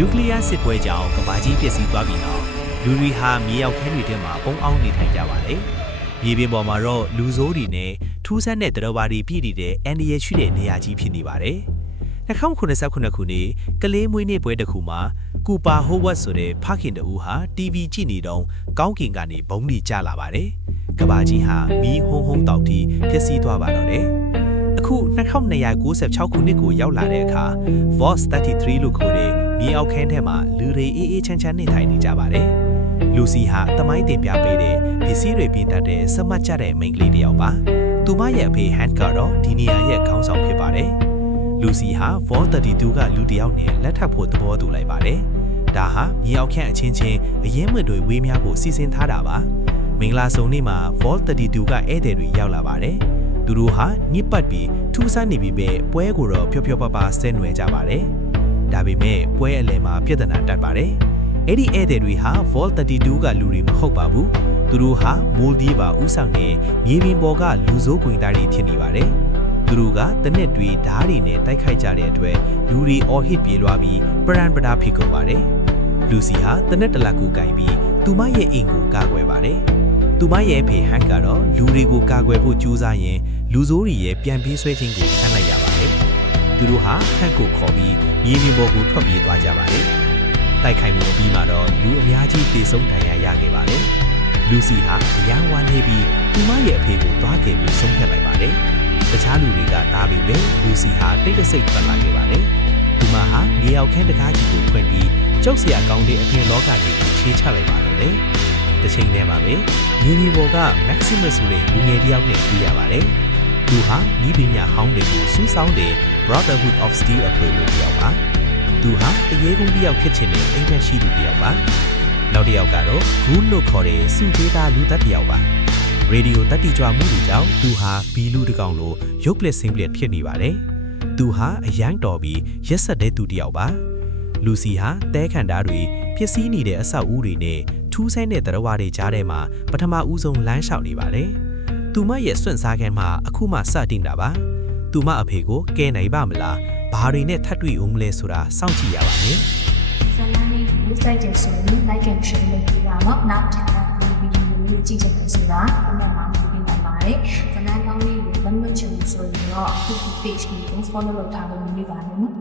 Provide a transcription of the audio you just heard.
နျူကလ িয়ার စစ်ပွဲကြောင့်ကမ္ဘာကြီးပျက်စီးသွားပြီးနောက်လူတွေဟာမြေရောက်ခန်းတွေထဲမှာပုံအောင်နေထိုင်ကြပါတယ်။မြေပြင်ပေါ်မှာတော့လူဆိုးတွေနဲ့ထူးဆန်းတဲ့တရဝါတွေပြည့်တဲ့အန်ဒီရဲ့ရှိတဲ့နေရာကြီးဖြစ်နေပါတယ်။2089ခုနှစ်ကလေးမွေးနေ့ပွဲတစ်ခုမှာကူပါဟိုဝတ်ဆိုတဲ့ဖခင်တူဟာ TV ကြည့်နေတော့ကောင်းကင်ကနေဘုံတွေကျလာပါတယ်။ကမ္ဘာကြီးဟာမီးဟုံးဟုံးတောက်တီပျက်စီးသွားပါတော့တယ်။အခု2296ခုနှစ်ကိုရောက်လာတဲ့အခါ Vox 33လို့ခေါ်တဲ့မြေအောက်ခန်းထဲမှာလူတွေအေးအေးချမ်းချမ်းနေထိုင်နေကြပါတယ်။လူစီဟာတမိုင်းတင်ပြပေးတဲ့ပစ္စည်းတွေပြင်တတ်တဲ့စမတ်ကျတဲ့မိန်းကလေးတစ်ယောက်ပါ။သူမရဲ့အဖေဟန်ကတော့ဒီနေရာရဲ့ခေါင်းဆောင်ဖြစ်ပါတယ်။လူစီဟာ Vox 32ကလူတစ်ယောက်နဲ့လက်ထပ်ဖို့သဘောတူလိုက်ပါတယ်။ဒါဟာမြေအောက်ခန်းအချင်းချင်းအရင်မှတွေဝေးများဖို့စီစဉ်ထားတာပါ။မင်္ဂလာဆောင်နေ့မှာ Vox 32ကဧည့်သည်တွေရောက်လာပါတယ်။သူတို့ဟာညစ်ပတ်ပြီးထူးဆန်းနေပြီပဲပွဲကိုတော့ဖြောဖြောပါပါဆဲနွယ်ကြပါတယ်။ဒါပေမဲ့ပွဲအလယ်မှာပြဿနာတက်ပါတယ်။အဲ့ဒီဧည့်သည်တွေဟာ Vox 32ကလူတွေမဟုတ်ပါဘူး။သူတို့ဟာမိုးဒီပါဥဆောင်နေမြေပြင်ပေါ်ကလူဆိုးကွင်သားတွေဖြစ်နေပါတယ်။သူတို့ကတနက်တွေဓားတွေနဲ့တိုက်ခိုက်ကြတဲ့အတွက်လူတွေအော်ဟစ်ပြေးလွှားပြီးပရန်ပရာဖြစ်ကုန်ပါတယ်။လူစီဟာတနက်တလက်ကိုကင်ပြီးသူမရဲ့အိမ်ကိုကာကွယ်ပါတယ်။သူမရဲ့ဖေဟန်ကတော့လူတွေကိုကာကွယ်ဖို့ကြိုးစားရင်လူဆိုးတွေရဲ့ပြန်ပြေးဆွဲခြင်းကိုခံလိုက်ရပါတယ်။သူတို့ဟာဟန်ကိုခေါ်ပြီးမြေပြင်ပေါ်ကိုထွက်ပြေးသွားကြပါတယ်။တိုက်ခိုက်မှုအပြီးမှာတော့လူအများကြီးသေဆုံးဒဏ်ရာရခဲ့ပါတယ်။လူစီဟာအယံဝါနေပြီးသူမရဲ့အဖေကိုတွားခဲ့ပြီးဆုံးဖြတ်လိုက်ပါတယ်။တခြားလူတွေကတားပြီးပဲလူစီဟာတိတ်တဆိတ်ထွက်လာခဲ့ပါတယ်။သူမဟာမြေအောက်ခန်းတကားကြီးကိုဖွင့်ပြီးကြောက်စရာကောင်းတဲ့အပြင်လောကကြီးကိုခြေချလိုက်ပါတော့တယ်။တစ်ချိန်တည်းမှာပဲမြေပြင်ပေါ်က Maximus ဆိုတဲ့လူငယ်တစ်ယောက်နဲ့တွေ့ရပါတယ်။သူဟာဤပညာဟောင်းတွေကိုစူးစောင်းတဲ့ Brotherhood of Steel အဖွဲ့ဝင်တစ်ယောက်ပါ။သူဟာတရေကုန်းတစ်ယောက်ဖြစ်ချင်တဲ့အိမ်မက်ရှိသူတစ်ယောက်ပါ။နောက်တစ်ယောက်ကတော့ Goon လို့ခေါ်တဲ့စုသေးသားလူသက်တစ်ယောက်ပါ။ရေဒီယိုတက်တီကြွမှုတွေကြောင့်သူဟာဘီလူတစ်ကောင်လိုရုပ်ပလက်ဆင်းပလက်ဖြစ်နေပါတယ်။သူဟာအယမ်းတော်ပြီးရက်ဆက်တဲ့သူတစ်ယောက်ပါ။လူစီဟာတဲခန္ဓာတွေဖြစ်စည်းနေတဲ့အဆောက်အဦတွေနဲ့ထူးဆန်းတဲ့တရဝါတွေကြားထဲမှာပထမဦးဆုံးလမ်းလျှောက်နေပါတယ်။သူမရဲ့စွန့်စားခန်းမှာအခုမှစတင်တာပါ။သူမအဖေကိုကဲနိုင်ပါမလား။ဘာတွေနဲ့ထပ်တွေ့ဦးမလဲဆိုတာစောင့်ကြည့်ရပါမယ်။ဇာတ်လမ်းလေးကိုစိုက်တယ်ဆိုရင် like and share လုပ်ပေးပါနော်။နောက်ထပ်ဒီဗီဒီယိုလေးကိုကြည့်ချင်တယ်ဆိုတာ comment မှာရေးပေးနိုင်ပါတယ်။ဇာတ်လမ်းကောင်းလေးကို like ချင်လို့ဆိုရင်တော့ Facebook page ကို follow လုပ်ထားလို့ရပါမယ်နော်။